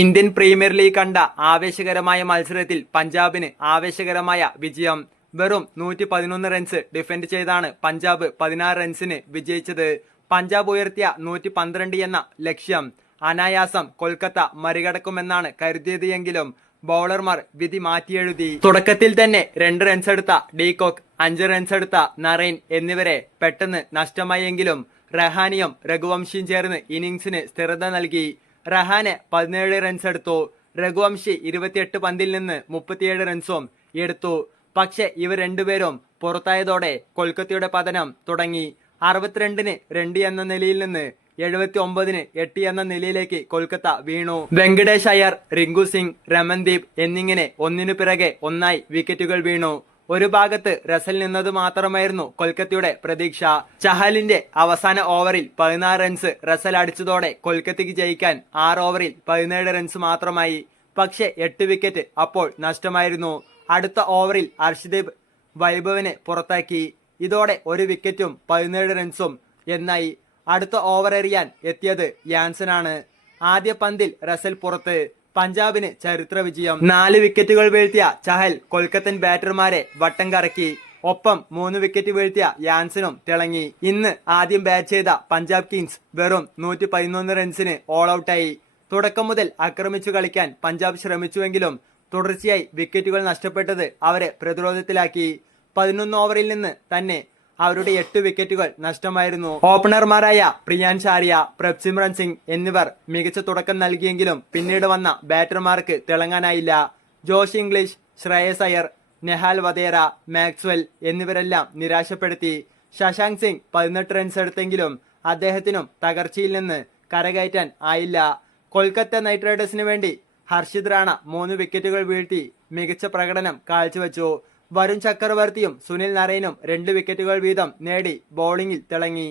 Indian premier league കണ്ട ആവേശകരമായ മത്സരത്തിൽ പഞ്ചാബിന് ആവേശകരമായ വിജയം. വെറും നൂറ്റി പതിനൊന്ന് റൺസ് ഡിഫെൻഡ് ചെയ്താണ് പഞ്ചാബ് പതിനാറ് റൺസിന് വിജയിച്ചത്. പഞ്ചാബ് ഉയർത്തിയ നൂറ്റി പന്ത്രണ്ട് എന്ന ലക്ഷ്യം. അനായാസം കൊൽക്കത്ത മറികടക്കുമെന്നാണ് കരുതിയത് എങ്കിലും ബൗളർമാർ വിധി മാറ്റിയെഴുതി. തുടക്കത്തിൽ തന്നെ രണ്ട് റൺസ് എടുത്ത ഡീകോക്ക് അഞ്ച് റൺസ് എടുത്ത നറൈൻ എന്നിവരെ പെട്ടെന്ന് നഷ്ടമായെങ്കിലും റഹാനിയും രഘുവംശിയും ചേർന്ന് ഇന്നിംഗ്സിന് സ്ഥിരത നൽകി. റഹാന് പതിനേഴ് റൺസ് എടുത്തു. രഘുവംശി ഇരുപത്തിയെട്ട് പന്തിൽ നിന്ന് മുപ്പത്തിയേഴ് റൺസും എടുത്തു. പക്ഷെ ഇവർ രണ്ടുപേരും പുറത്തായതോടെ കൊൽക്കത്തയുടെ പതനം തുടങ്ങി. അറുപത്തിരണ്ടിന് രണ്ട് എന്ന നിലയിൽ നിന്ന് എഴുപത്തി ഒമ്പതിന് എട്ട് എന്ന നിലയിലേക്ക് കൊൽക്കത്ത വീണു. വെങ്കടേഷ് അയ്യർ റിങ്കു സിംഗ് രമൻദീപ് എന്നിങ്ങനെ ഒന്നിനു പിറകെ ഒന്നായി വിക്കറ്റുകൾ വീണു. ഒരു ഭാഗത്ത് റസൽ നിന്നത് മാത്രമായിരുന്നു കൊൽക്കത്തയുടെ പ്രതീക്ഷ. ചഹലിന്റെ അവസാന ഓവറിൽ പതിനാറ് റൺസ് റസൽ അടിച്ചതോടെ കൊൽക്കത്തയ്ക്ക് ജയിക്കാൻ ആറ് ഓവറിൽ പതിനേഴ് റൺസ് മാത്രമായി. പക്ഷെ എട്ട് വിക്കറ്റ് അപ്പോൾ നഷ്ടമായിരുന്നു. അടുത്ത ഓവറിൽ അർഷദീപ് വൈഭവിനെ പുറത്താക്കി. ഇതോടെ ഒരു വിക്കറ്റും പതിനേഴ് റൺസും എന്നായി. അടുത്ത ഓവർ എറിയാൻ എത്തിയത് യാൻസനാണ് ആദ്യ പന്തിൽ റസൽ പുറത്ത്. പഞ്ചാബിന് ചരിത്ര വിജയം. നാല് വിക്കറ്റുകൾ വീഴ്ത്തിയ ചഹൽ കൊൽക്കത്തൻ ബാറ്റർമാരെ വട്ടം കറക്കി. ഒപ്പം മൂന്ന് വിക്കറ്റ് വീഴ്ത്തിയ യാൻസനും തിളങ്ങി. ഇന്ന് ആദ്യം ബാറ്റ് ചെയ്ത പഞ്ചാബ് കിങ്സ് വെറും നൂറ്റി പതിനൊന്ന് റൺസിന് ഓൾ ഔട്ടായി തുടക്കം മുതൽ ആക്രമിച്ചു കളിക്കാൻ പഞ്ചാബ് ശ്രമിച്ചുവെങ്കിലും തുടർച്ചയായി വിക്കറ്റുകൾ നഷ്ടപ്പെട്ടത് അവരെ പ്രതിരോധത്തിലാക്കി. പതിനൊന്ന് ഓവറിൽ നിന്ന് തന്നെ അവരുടെ എട്ട് വിക്കറ്റുകൾ നഷ്ടമായിരുന്നു. ഓപ്പണർമാരായ പ്രിയാൻ ആര്യ പ്രഭ്സിമ്രൻ സിംഗ് എന്നിവർ മികച്ച തുടക്കം നൽകിയെങ്കിലും പിന്നീട് വന്ന ബാറ്റർമാർക്ക് തിളങ്ങാനായില്ല. Josh Inglis Shreyas Iyer Nehal Wadhera Maxwell എന്നിവരെല്ലാം നിരാശപ്പെടുത്തി. ശശാങ്ക് സിംഗ് പതിനെട്ട് റൺസ് എടുത്തെങ്കിലും അദ്ദേഹത്തിനും തകർച്ചയിൽ നിന്ന് കരകയറ്റാൻ ആയില്ല. കൊൽക്കത്ത നൈറ്റ് റൈഡേഴ്സിന് വേണ്ടി ഹർഷിത് റാണ മൂന്ന് വിക്കറ്റുകൾ വീഴ്ത്തി മികച്ച പ്രകടനം കാഴ്ചവെച്ചു. വരുൺ ചക്രവർത്തിയും സുനിൽ നരയനും രണ്ട് വിക്കറ്റുകൾ വീതം നേടി ബോളിംഗിൽ തിളങ്ങി.